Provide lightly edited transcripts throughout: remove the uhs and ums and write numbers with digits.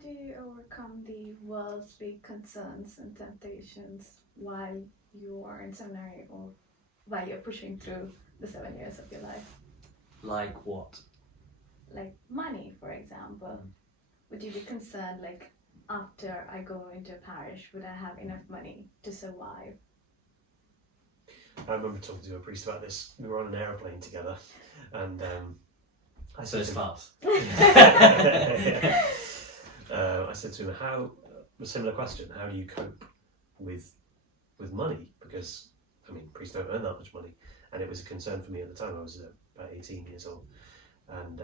do you overcome the worldly concerns and temptations while you are in seminary or while you're pushing through the 7 years of your life? Like what? Like money, for example. Would you be concerned, like, after I go into a parish, would I have enough money to survive? I remember talking to a priest about this. We were on an aeroplane together, and I said First class. I said to him, a similar question, how do you cope with money? Because, I mean, priests don't earn that much money. And it was a concern for me at the time. I was about 18 years old. And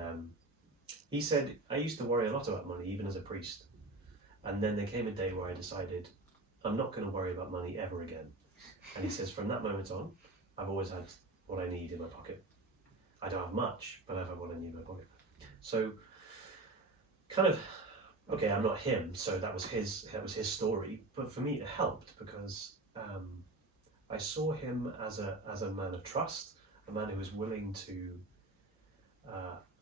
he said, I used to worry a lot about money, even as a priest. And then there came a day where I decided, I'm not going to worry about money ever again. And he says, from that moment on, I've always had what I need in my pocket. I don't have much, but I've had what I need in my pocket. So, kind of, okay, I'm not him, so that was his story. But for me, it helped because I saw him as a man of trust, a man who was willing to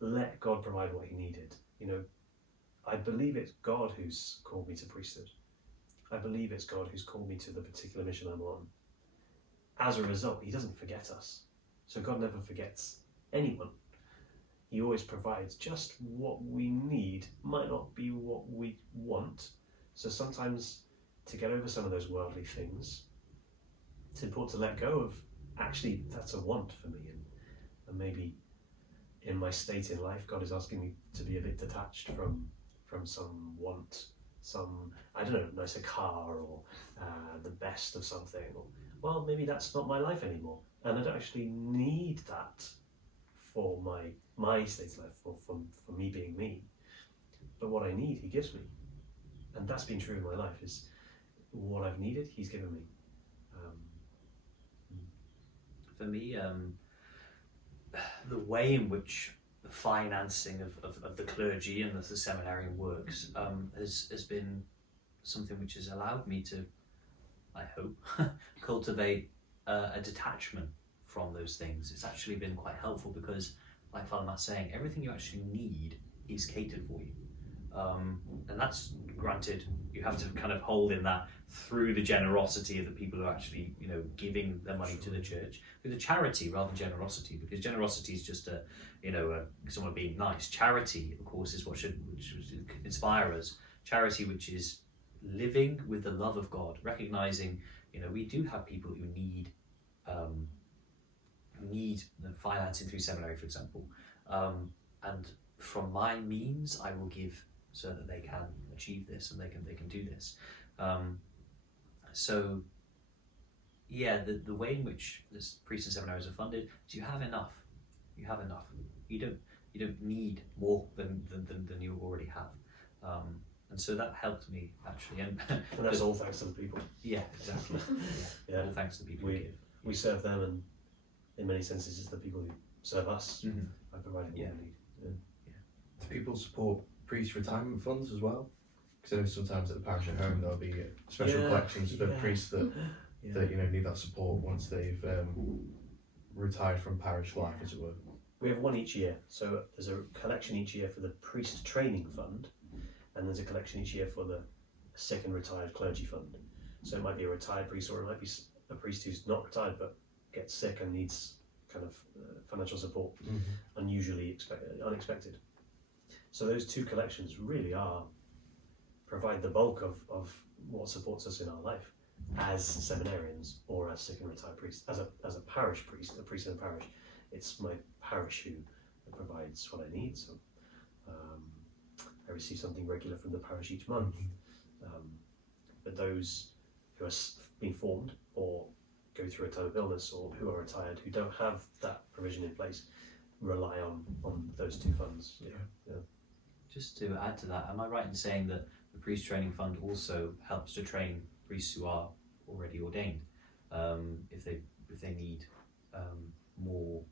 let God provide what he needed. You know, I believe it's God who's called me to priesthood. I believe it's God who's called me to the particular mission I'm on. As a result, he doesn't forget us. So God never forgets anyone. He always provides just what we need. Might not be what we want. So sometimes to get over some of those worldly things, it's important to let go of, actually, that's a want for me. And maybe in my state in life, God is asking me to be a bit detached from some want, some, I don't know, nicer car or the best of something. Or, well, maybe that's not my life anymore. And I don't actually need that for my state of life, for me being me. But what I need, he gives me. And that's been true in my life, is what I've needed, he's given me. For me, the way in which the financing of the clergy and of the seminarian works has been something which has allowed me to, I hope, cultivate a detachment from those things. It's actually been quite helpful because, like Father Matt's saying, everything you actually need is catered for you. And that's granted, you have to kind of hold in that through the generosity of the people who are actually, you know, giving their money to the church, with a charity rather than generosity, because generosity is just someone being nice. Charity, of course, is which should inspire us. Charity, which is living with the love of God, recognizing, you know, we do have people who need financing through seminary, for example, and from my means, I will give so that they can achieve this and they can do this. So yeah, the way in which this priests and seminaries are funded is you have enough. You have enough. You don't need more than you already have. And so that helped me actually. And that's all thanks to the people. Yeah, exactly. Yeah. All thanks to the people who give. We serve them, and in many senses, it's the people who serve us by providing what we need. Do people support priest retirement funds as well? Because I know sometimes at the parish at home there'll be special collections for priests that need that support once they've retired from parish life, as it were. We have one each year, so there's a collection each year for the priest training fund, and there's a collection each year for the sick and retired clergy fund. So it might be a retired priest, or it might be a priest who's not retired but gets sick and needs kind of financial support, unusually unexpected. So those two collections really provide the bulk of what supports us in our life as seminarians or as sick and retired priests. As a parish priest, a priest in a parish, it's my parish who provides what I need. So I receive something regular from the parish each month. But those who are being formed or go through a time of illness or who are retired, who don't have that provision in place, rely on those two funds. Yeah. Just to add to that, am I right in saying that the priest training fund also helps to train priests who are already ordained, if they need more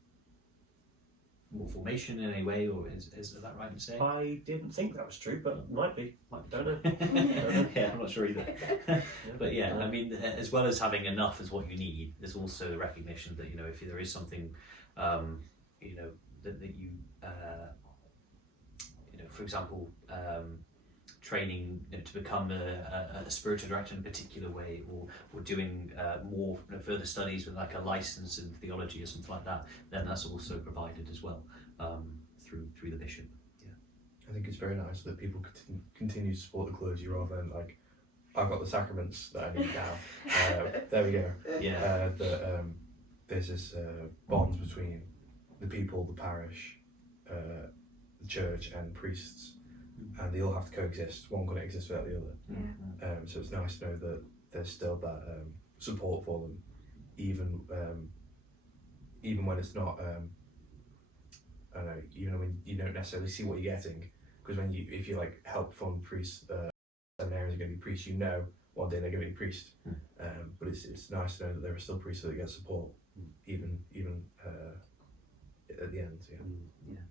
formation in any way, or is that right in saying? I didn't think that was true, but might be. Don't know. Yeah, I'm not sure either. But yeah, I mean, as well as having enough as what you need, there's also the recognition that, you know, if there is something, you know, that you, you know, for example, training to become a spiritual director in a particular way, or doing more further studies with like a license in theology or something like that, then that's also provided as well through the bishop. I think it's very nice that people continue to support the clergy rather than like, I've got the sacraments that I need now. There we go. Yeah. There's this bond between the people, the parish, the church, and priests, and they all have to coexist. One couldn't exist without the other. Yeah. So it's nice to know that there's still that support for them, even when it's not. I don't know, even when you don't necessarily see what you're getting, because if you like help fund priests, seminaries are going to be priests, one day they're going to be priests. But it's nice to know that there are still priests that get support, even at the end. Yeah. Yeah.